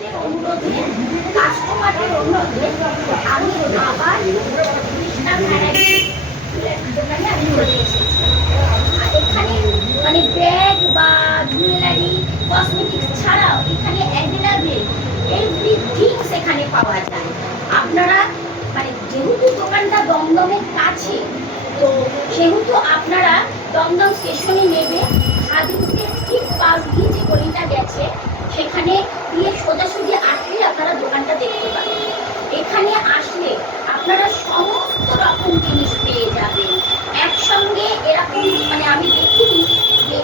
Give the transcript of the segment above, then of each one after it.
দর্শকদের অনুরোধে, কাস্টমারদের অনুরোধে আমি আবার কৃষ্ণা ভ্যারাইটি দোকানে আমি চলে এসেছি। এখানে মানে ব্যাগ বা জুয়েলারি কসমেটিক্স ছাড়াও এখানে অ্যাভেলেবেল এভরিথিংস এখানে পাওয়া যায়। আপনারা মানে যেহেতু দোকানটা দমদমের কাছে, তো সেহেতু আপনারা দমদম স্টেশনে নেবে, হাদিসের ঠিক পাশ দিয়ে যে গলিটা গেছে সেখানে গিয়ে সোজাসুজি আসলে আপনারা দোকানটা দেখতে পাবেন। এখানে আসলে আপনারা সমস্ত রকম জিনিস পেয়ে যাবেন একসঙ্গে। এরকম মানে আমি দেখিনি যে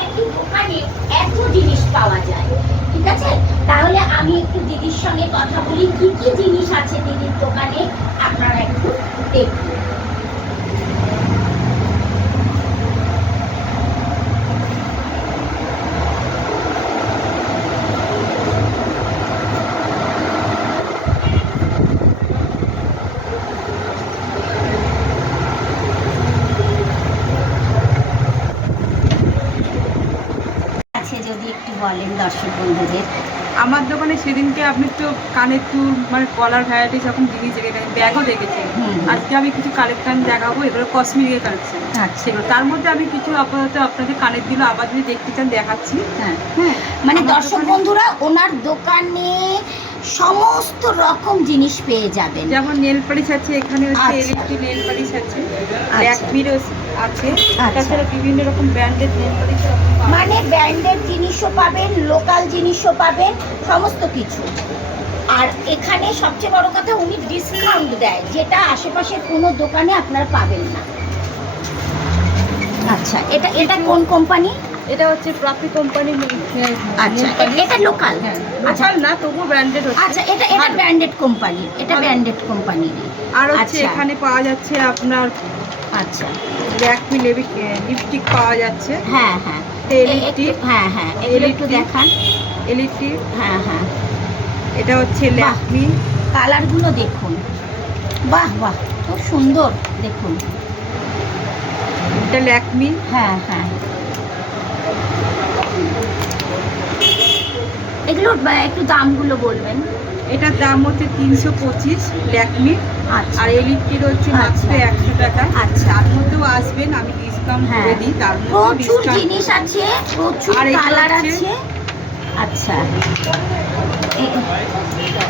একই দোকানে এত জিনিস পাওয়া যায়। ঠিক আছে, তাহলে আমি একটু দিদির সঙ্গে কথা বলি, কি কি জিনিস আছে দিদির দোকানে আপনারা একটু দেখুন। যদি একটু বলেন দর্শক বন্ধুদের। আমার দোকানে সেদিনকে আপনি তো কানের দুল মানে গলার ভ্যারাইটি যখন জিনিস দেখেছেন, ব্যাগও দেখেছেন। আজকে আমি কিছু কালেকশন দেখাবো, এগুলো কসমেটিকের কালেকশন। সেগুলো তার মধ্যে আমি কিছু আপাতত আপনাদের কানের দিল আবার যদি দেখতে চান দেখাচ্ছি। হ্যাঁ, মানে দর্শক বন্ধুরা ওনার দোকানে সমস্ত রকম জিনিস পেয়ে যাবেন। যেমন নেল পালিশ আছে, এখানে হচ্ছে এলইডি নেল পালিশ আছে, ল্যাকমিরও আছে, তাছাড়া বিভিন্ন রকম ব্র্যান্ডেড নেল পালিশ, মানে ব্র্যান্ডেড জিনিসও পাবেন, লোকাল জিনিসও পাবেন, সমস্ত কিছু। আর এখানে সবচেয়ে বড় কথা উনি ডিসকাউন্ট দেয়, যেটা আশেপাশের কোনো দোকানে আপনারা পাবেন না। আচ্ছা, এটা এটা কোন কোম্পানি? এটা হচ্ছে প্রাপ্তি কোম্পানি। আচ্ছা, এটা লোকাল? হ্যাঁ, লোকাল না, তবুও ব্র্যান্ডেড হচ্ছে। আচ্ছা, এটা এটা ব্র্যান্ডেড কোম্পানি, এটা ব্র্যান্ডেড কোম্পানি। আর হচ্ছে এখানে পাওয়া যাচ্ছে আপনার আচ্ছা ল্যাকমি লিপস্টিক পাওয়া যাচ্ছে। হ্যাঁ হ্যাঁ, এলইডি, হ্যাঁ হ্যাঁ, এগুলো একটু দেখান। এলইডি, হ্যাঁ হ্যাঁ, এটা হচ্ছে ল্যাকমি। কালারগুলো দেখুন, বাহ বাহ, খুব সুন্দর দেখুন। এটা ল্যাকমি। হ্যাঁ হ্যাঁ, এগুলোর একটু দামগুলো বলবেন। এটার দাম হচ্ছে 325 ল্যাকমি। আর এলইডির হচ্ছে মাত্র 100 টাকা। আচ্ছা, তার মধ্যেও আসবেন, আমি ডিসকাউন্ট করে দিই। তার মধ্যে প্রচুর জিনিস আছে, প্রচুর কালার আছে। আচ্ছা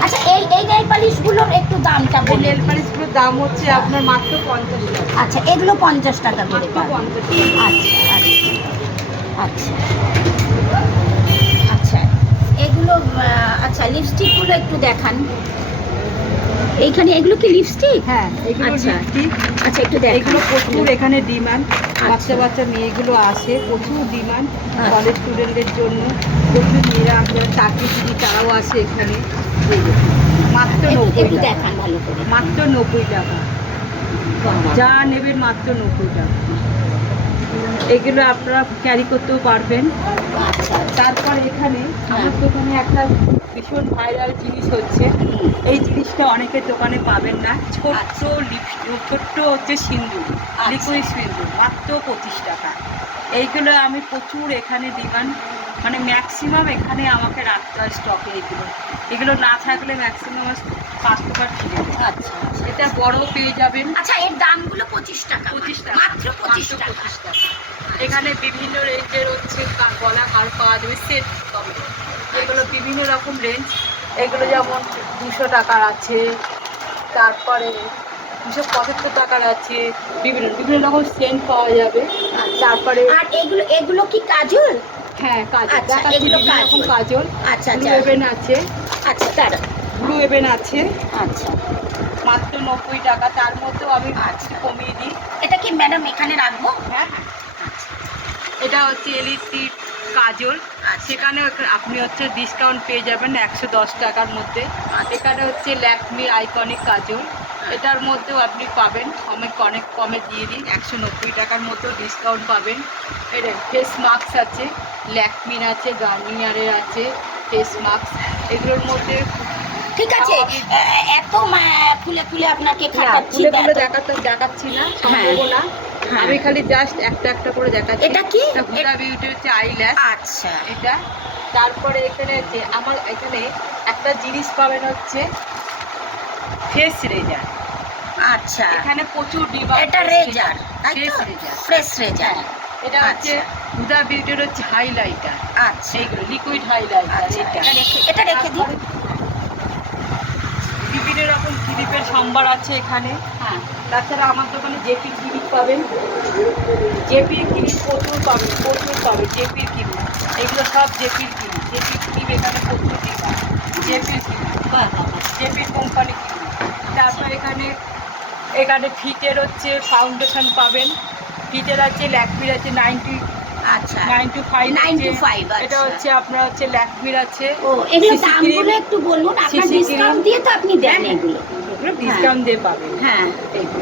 আচ্ছা, এই এই নেল পালিশগুলোর একটু দামটা বলুন। নেল পালিশগুলোর দাম হচ্ছে আপনার মাত্র 50 টাকা। আচ্ছা, এগুলো 50 টাকা করে পাবেন। 50 টাকা। আচ্ছা আচ্ছা আচ্ছা, এগুলো আচ্ছা, লিপস্টিকগুলো একটু দেখান। এইখানে এগুলো কি লিপস্টিক? হ্যাঁ, এগুলো লিপস্টিক। আচ্ছা, একটু দেখান। এগুলো প্রচুর এখানে ডিমান্ড, বাচ্চা বাচ্চা মেয়েগুলো আসে, প্রচুর ডিমান্ড কলেজ স্টুডেন্টদের জন্য। প্রচুর মেয়েরা যারা চাকরি দিদি তারাও আসে এখানে। মাত্র 90 টাকা, দেখান ভালো করে। মাত্র 90 টাকা, যা নেবেন মাত্র 90 টাকা। এগুলো আপনারা ক্যারি করতেও পারবেন। তারপর এখানে আমার দোকানে একটা ভীষণ ভাইরাল জিনিস হচ্ছে, এই জিনিসটা অনেকের দোকানে পাবেন না, ছোট্ট ছোট্ট হচ্ছে সিন্দুর, লিকুইড সিন্দুর, মাত্র 25 টাকা। এইগুলো আমি প্রচুর এখানে ডিমান্ড, মানে ম্যাক্সিমাম এখানে আমাকে রাখতে হয় স্টকে। এগুলো না থাকলে ম্যাক্সিমাম কাস্টমার কিনে। আচ্ছা, এটা বড় পেয়ে যাবেন। আচ্ছা, এর দামগুলো 25 টাকা? 25 টাকা, মাত্র 25 টাকা। এখানে বিভিন্ন রেঞ্জের হচ্ছে গলা হার পাওয়া যাবে, সেট পাবে। এগুলো বিভিন্ন রকম রেঞ্জ। এগুলো যেমন 200 টাকার আছে, তারপরে 275 টাকার আছে, বিভিন্ন বিভিন্ন রকম সেন্ট পাওয়া যাবে। তারপরে আর এগুলো এগুলো কি কাজল? হ্যাঁ, কাজল। আচ্ছা, এগুলো এরকম কাজল। আচ্ছা ব্লু এভেন আছে। আচ্ছা, তার ব্লু এভেন আছে। আচ্ছা, মাত্র 90 টাকা। তার মধ্যেও আমি কমিয়ে দিই। এটা কি ম্যাডাম এখানে রাখবো? হ্যাঁ হ্যাঁ, এটা হচ্ছে এলইডি কাজল। সেখানে আপনি হচ্ছে ডিসকাউন্ট পেয়ে যাবেন 110 টাকার মধ্যে। এখানে হচ্ছে ল্যাকমি আইকনিক কাজল, এটার মধ্যেও আপনি পাবেন অনেক কমে দিয়ে দিন, 190 টাকার মতো ডিসকাউন্ট পাবেন। এটা ফেস মাস্ক আছে, ল্যাকমির আছে, গার্নিয়ারের আছে ফেস মাস্ক। এগুলোর মধ্যে ঠিক আছে, এত খুলে খুলে আপনাকে খুলে দেখাচ্ছি না, সম্ভব না। আমি খালি জাস্ট একটা একটা করে দেখাচ্ছি। এটা কি? হুডা বিউটি হচ্ছে আইল্যাশ। আচ্ছা, এটা। তারপরে এখানে যে আমার এখানে একটা জিনিস পাবেন হচ্ছে ফেস রেজার। আচ্ছা, এখানে প্রচুর ডিবা। এটা রেজার, তাই তো? ফ্রেশ রেজার। ফ্রেশ রেজার। এটা হচ্ছে হুদা বিউটির হচ্ছে হাইলাইটার। আচ্ছা, এইগুলো লিকুইড হাইলাইটার। আচ্ছা, এটা রেখে দিন। বিভিন্ন রকম ক্লিপের সম্ভার আছে এখানে। হ্যাঁ, তাছাড়া আমার দোকানে জেপির ক্লিপ পাবেন, জেপির ক্লিপ প্রচুর পাবেন, প্রচুর পাবেন জেপির ক্লিপ। এগুলো সব জেপির ক্লিপ, জেপির ক্লিপ এখানে প্রচুর ডিবা, জেপির ক্লিপ, জেপির কোম্পানি ক্লিপ। তারপর এখানে ফিটের হচ্ছে ফাউন্ডেশন পাবেন, ফিটের আছে ল্যাকমির আছে 925 এটা হচ্ছে আপনার হচ্ছে ল্যাকমির আছে। ও, এগুলো দামগুলো একটু বলুন, আপনার ডিসকাউন্ট দিয়ে তো আপনি দেন এগুলো। ডিসকাউন্ট দিয়ে পাবেন। হ্যাঁ,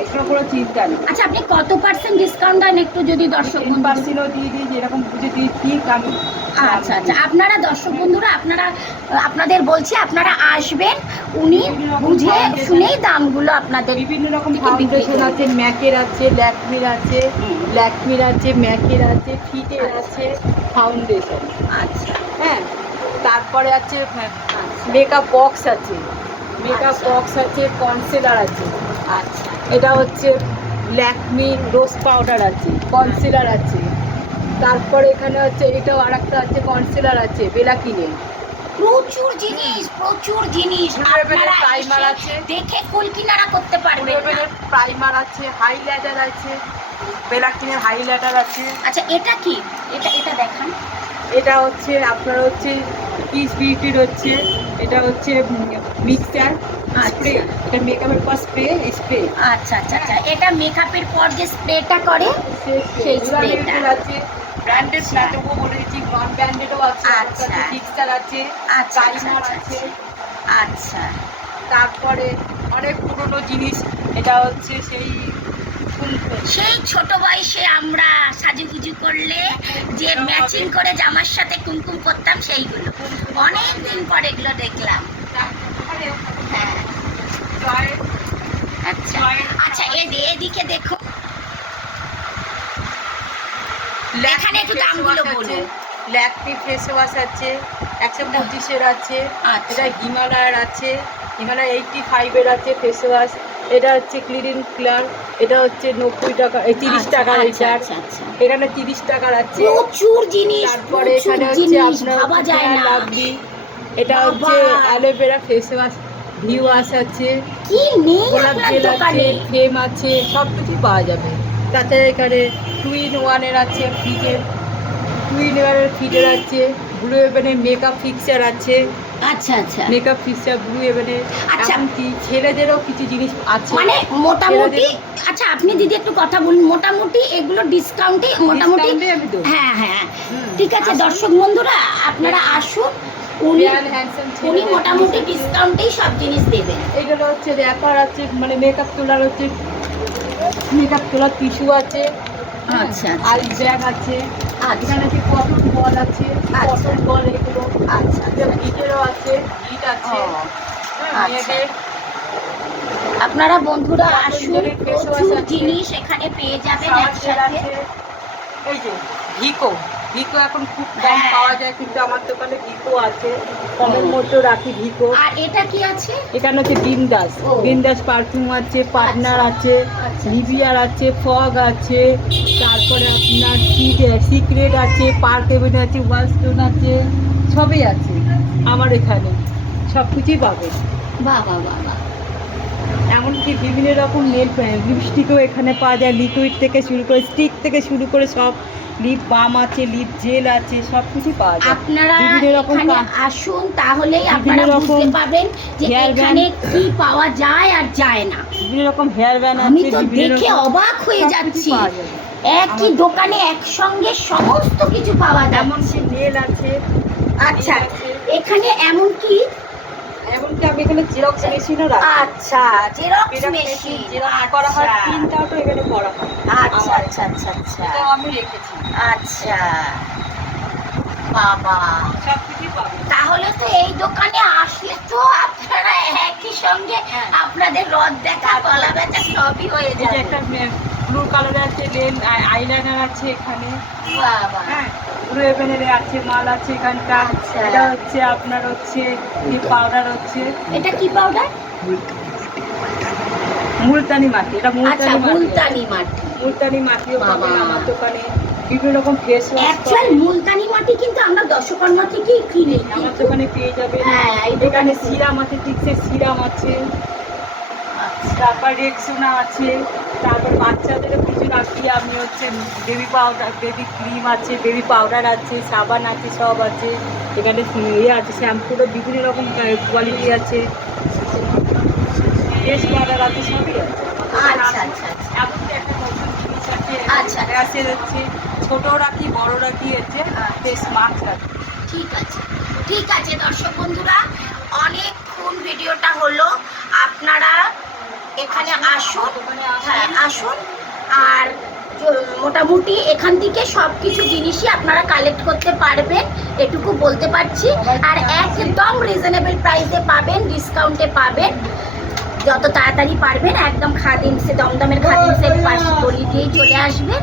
এগুলো কোনো চিন্তা নেই। আচ্ছা, আপনি কত পার্সেন্ট ডিসকাউন্ট দেন একটু যদি দর্শক বন্ধু? 10% দিয়ে দিই, যেরকম বুঝে দিই ঠিক আমি। আচ্ছা আচ্ছা, আপনারা দর্শক বন্ধুরা আপনাদের বলছি, আপনারা আসবেন, উনি বুঝে শুনেই দামগুলো আপনাদের। বিভিন্ন রকম ফাউন্ডেশন আছে, ম্যাকের আছে, ল্যাকমির আছে, ম্যাকের আছে, ফিটের আছে ফাউন্ডেশন। আচ্ছা, হ্যাঁ, তারপরে আছে মেকআপ বক্স আছে, কনসিলার আছে। আচ্ছা, এটা হচ্ছে ল্যাকমি রোজ পাউডার আছে, কনসিলার আছে। তারপরে এখানে হচ্ছে এটাও আর একটা আছে, কনসিলার আছে বেলাকিনে। প্রচুর জিনিস, প্রচুর জিনিস। আপনারা প্রাইমার এসে আছে, দেখে কুল কিনারা করতে পারবেন না। প্রাইমার আছে, হাইলাইটার আছে, বেলাকিনের হাইলাইটার আছে। আচ্ছা, এটা কি? এটা দেখান। এটা হচ্ছে আপনার হচ্ছে পিস বিউটির হচ্ছে, এটা হচ্ছে মিক্সচার স্প্রে, এটা মেকআপের পর স্প্রে। আচ্ছা আচ্ছা আচ্ছা, এটা মেকআপের পর যে স্প্রেটা করে সেই স্প্রেটা আছে। ব্র্যান্ডেড না, তবুও বলে দিচ্ছি নন ব্র্যান্ডেডও আছে। আচ্ছা, মিক্সচার আছে, আচ্ছা প্রাইমার আচ্ছা আছে। আচ্ছা, তারপরে অনেক পুরনো জিনিস, এটা হচ্ছে সেই ছোট বয়সে আমরা সাজুগুজু করলে যে ম্যাচিং করে জামার সাথে কুমকুম করতাম, সেইগুলো অনেক দিন পরে এগুলো দেখলাম। হ্যাঁ, আচ্ছা আচ্ছা, এদিকে দেখো, এখানে একটু দামগুলো বলুন। ল্যাকমি ফেস ওয়াশ আছে 125-এর আছে। এটা হিমালয়ের আছে, হিমালয় 85-এর আছে ফেস ওয়াশ। এটা হচ্ছে ক্লিন ক্লার, এটা হচ্ছে 90 টাকা, 30 টাকার। এখানে 30 টাকার আছে। প্রচুর জিনিস, তারপরে এখানে হচ্ছে আপনার লাভলি, এটা হচ্ছে aloe vera face wash, V wash আছে, কি নেই গোলাপ আপনার জেল আছে, দোকানে? ফ্রেম আছে, সব কিছু পাওয়া যাবে। তাছাড়া এখানে 2-in-1-এর আছে, ফিটের আছে, ব্লু হেভেনের মেকআপ ফিক্সার আছে। আচ্ছা আচ্ছা, মেকআপ ফিক্সার ব্লু হেভেনের। আচ্ছা, এমনকি ছেলেদেরও কিছু জিনিস আছে, মানে মোটামুটি। আচ্ছা, আপনি দিদি একটু কথা বলুন, মোটামুটি এগুলো ডিসকাউন্টে মোটামুটি। আমি দেবো। হ্যাঁ হ্যাঁ, ঠিক আছে। দর্শক বন্ধুরা, আপনারা আসুন, উনি মোটামুটি ডিসকাউন্টেই সব জিনিস দেবেন। এগুলো হচ্ছে র্যাপার আছে, মানে মেকআপ তোলার হচ্ছে, মেকআপ তোলার টিস্যু আছে। আচ্ছা, আই ব্যাগ আছে, এখানে আছে কটন বল আছে, কটন বল এগুলো। আচ্ছা, গিটেরও আছে, গিট আছে। মেয়েদের আপনারা বন্ধুরা আসুন, প্রচুর জিনিস এখানে পেয়ে যাবেন একসাথে। এই যে ভিকো এখন খুব কম পাওয়া যায়, কিন্তু আমার দোকানে ভিকো আছে, কমের মধ্যেও রাখি ভিকো। আর এটা কি আছে? এখানে হচ্ছে বিন্দাস পারফিউম আছে, পার্টনার আছে, লিভিয়ার আছে, ফগ আছে, তারপরে আপনার সিক্রেট আছে, পার্ক এভিনিউ আছে, ওয়ালস্টোন আছে, সবই আছে আমার এখানে, সব কিছুই পাবেন। বাহ বাহ বাহ বাহ, এমনকি বিভিন্ন রকম লিপস্টিকও এখানে পাওয়া যায়, লিকুইড থেকে শুরু করে স্টিক থেকে শুরু করে সব, লিপ বাম আছে, লিপ জেল আছে, সব কিছু পাওয়া যায়। আপনারা বিভিন্ন রকম এখানে আসুন, তাহলেই আপনারা বুঝতে পারবেন যে এখানে কি পাওয়া যায় আর যায় না। বিভিন্ন রকম হেয়ার ব্যান্ড আছে, আমি তো দেখে অবাক হয়ে যাচ্ছি, একই দোকানে একসঙ্গে সমস্ত কিছু পাওয়া যায়। এমনকি নেল আছে। আচ্ছা, এখানে এমনকি আমি এখানে জেরক্স মেশিনও রাখি। আচ্ছা, জেরক্স মেশিন করা হয়, প্রিন্ট আউটও এখানে করা হয়। আচ্ছা আচ্ছা আচ্ছা আচ্ছা, এটাও আমি রেখেছি। আচ্ছা বাবা, সবকিছুই পাবেন। তাহলে তো এই দোকানে আসলে তো আপনারা একই সঙ্গে আপনাদের রদ দেখা, গলা ব্যথা সবই হয়ে এই যে যাবে। একটা ব্লু কালারের আছে, আইলাইনার আছে এখানে। বাবা, হ্যাঁ, ব্লু হেভেনের আছে মাল আছে এখানটা। আচ্ছা। এটা হচ্ছে আপনার হচ্ছে পাউডার হচ্ছে এটা কি পাউডার? মুলতানি মাটি, এটা আচ্ছা, মুলতানি মাটি। মুলতানি মাটিও পাবেন বাবা। আমার দোকানে। বিভিন্ন রকম ফেস ওয়াশ অ্যাকচুয়াল মুলতানি মাটি কিন্তু আমরা দশকর্মা থেকেই কিনি। আমার দোকানে পেয়ে যাবেন। হ্যাঁ, এই এখানে দোকানে সিরাম আছে, টিক্সের সিরাম আছে, আচ্ছা। তারপর রেক্সোনা আছে, তারপর বাচ্চাদের কিছু রাখি আমি হচ্ছে বেবি পাউডার, বেবি ক্রিম আছে, বেবি পাউডার আছে, সাবান আছে, সব আছে এখানে। ইয়ে আছে শ্যাম্পুরও বিভিন্ন রকম কোয়ালিটি আছে, ফেস পাউডার আছে, সবই আছে। আচ্ছা আচ্ছা আচ্ছা। এমনকি একটা নতুন জিনিস আছে, আচ্ছা। গ্যাসের হচ্ছে ছোটো রাখি বড় রাখি হচ্ছে ফেস মাস্ক আছে। ঠিক আছে, ঠিক আছে দর্শক বন্ধুরা, অনেকক্ষণ ভিডিওটা হলো। আপনারা এখানে আসুন, হ্যাঁ আসুন। আর মোটামুটি এখান থেকে সব কিছু জিনিসই আপনারা কালেক্ট করতে পারবেন, এটুকু বলতে পারছি। আর একদম রিজনেবল প্রাইসে পাবেন, ডিসকাউন্টে পাবেন। যত তাড়াতাড়ি পারবেন একদম খাদিম সে দমদমের খাদিম সে পাশে গলি দিয়েই চলে আসবেন।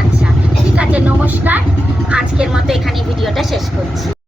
আচ্ছা ঠিক আছে, নমস্কার। আজকের মতো এখানে ভিডিওটা শেষ করছি।